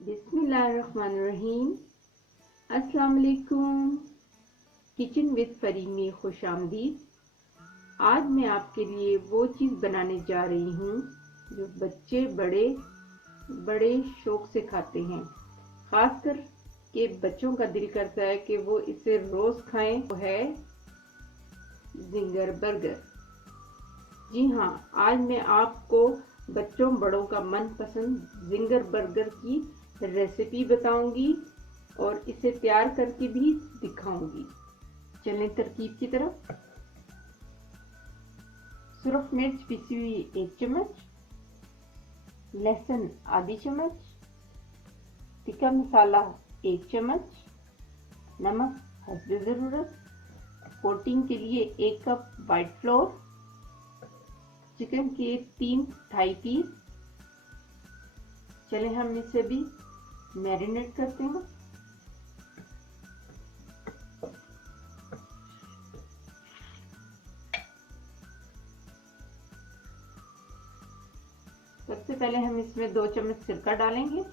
बिस्मिल्लाहिर्रहमानिर्रहीम। अस्सलाम वालेकुम। किचन विद परी में खुश आमदीद। आज मैं आपके लिए वो चीज़ बनाने जा रही हूँ जो बच्चे बड़े बड़े शौक से खाते हैं। खासकर के बच्चों का दिल करता है कि वो इसे रोज़ खाएं। वो है जिंगर बर्गर। जी हाँ, आज मैं आपको बच्चों बड़ों का मनपसंद जिंगर बर्गर की रेसिपी बताऊंगी और इसे तैयार करके भी दिखाऊंगी। चलें तरकीब की तरफ। सुरख मिर्च पिसी हुई 1 चम्मच, लहसुन आधी चम्मच, टिक्का मसाला 1 चम्मच, नमक हस्बे ज़रूरत, कोटिंग के लिए 1 कप वाइट फ्लोर, चिकन के 3 थाई पीस। चले हम इसे भी मैरिनेट करते हैं। सबसे पहले हम इसमें 2 चम्मच सिरका डालेंगे।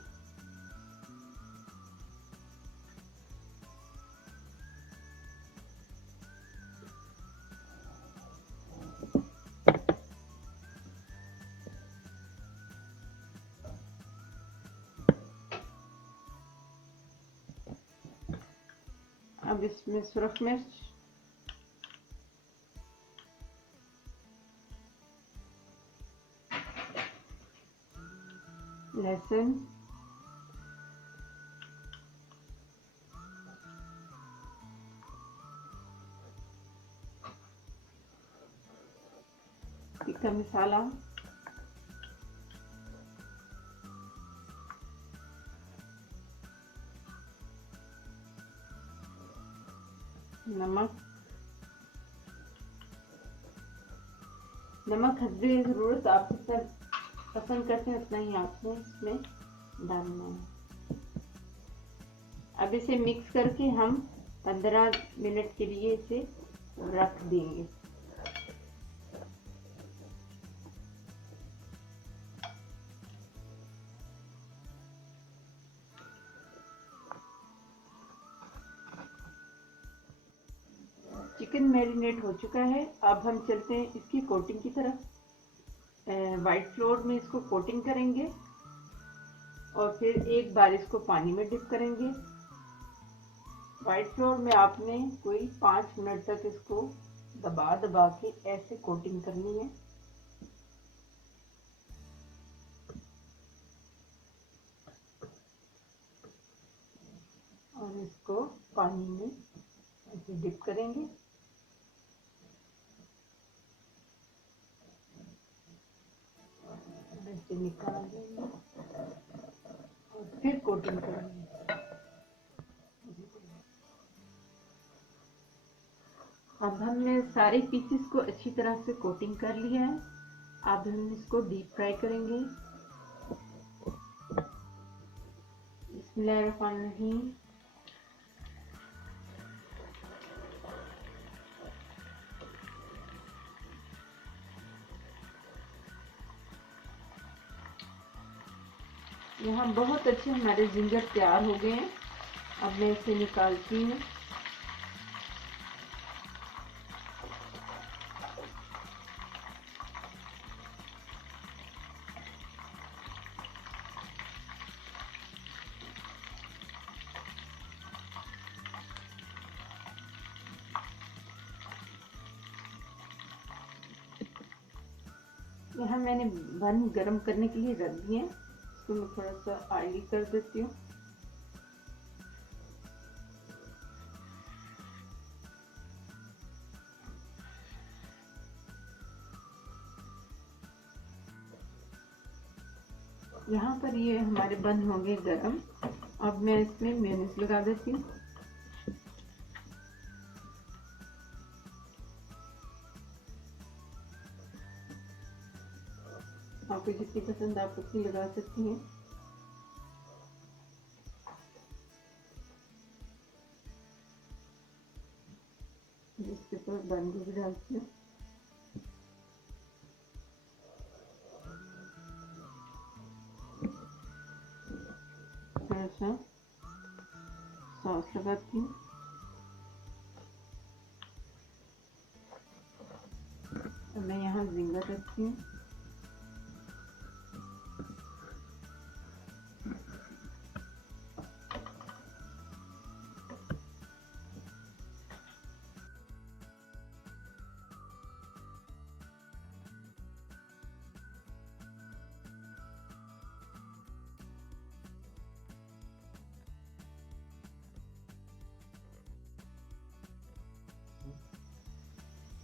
अब इसमें सुरख मिर्च, लहसुन, टिक्का मसाला, नमक हस्बे ज़रूरत। आप जितना पसंद करते हैं उतना ही आपको इसमें डालना है। अब इसे मिक्स करके हम 15 मिनट के लिए इसे रख देंगे। चिकन मैरिनेट हो चुका है। अब हम चलते हैं इसकी कोटिंग की तरफ। वाइट फ्लोर में इसको कोटिंग करेंगे और फिर एक बार इसको पानी में डिप करेंगे। वाइट फ्लोर में आपने कोई 5 मिनट तक इसको दबा दबा के ऐसे कोटिंग करनी है। और इसको पानी में ऐसे डिप करेंगे। ऐसे निकाल देंगे और फिर कोटिंग करेंगे। अब हमने सारे पीसेस को अच्छी तरह से कोटिंग कर लिया है। अब हम इसको डीप फ्राई करेंगे। बिस्मिल्लाहिर्रहमानिर्रहीम। यहाँ बहुत अच्छे हमारे जिंजर तैयार हो गए हैं। अब मैं इसे निकालती हूँ। यहाँ मैंने बन गरम करने के लिए रख दिए हैं। इसको मैं थोड़ा सा ऑयली कर देती हूँ। यहाँ पर ये हमारे बन होंगे गरम। अब मैं इसमें मेयोनीज लगा देती हूँ। आपको जितनी पसंद आप उतनी लगा सकती हैं। इसके ऊपर बंद गोभी डालती हूँ। सा सॉस लगाती हूँ। मैं यहाँ जिंगर रखती हूँ।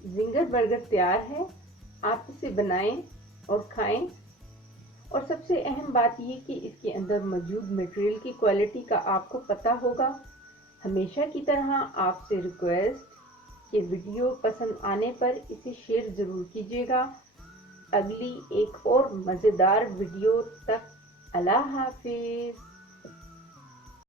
जिंगर बर्गर तैयार है। आप इसे बनाएं और खाएं। और सबसे अहम बात ये कि इसके अंदर मौजूद मटेरियल की क्वालिटी का आपको पता होगा। हमेशा की तरह आपसे रिक्वेस्ट कि वीडियो पसंद आने पर इसे शेयर ज़रूर कीजिएगा। अगली एक और मज़ेदार वीडियो तक अल्लाह हाफिज़।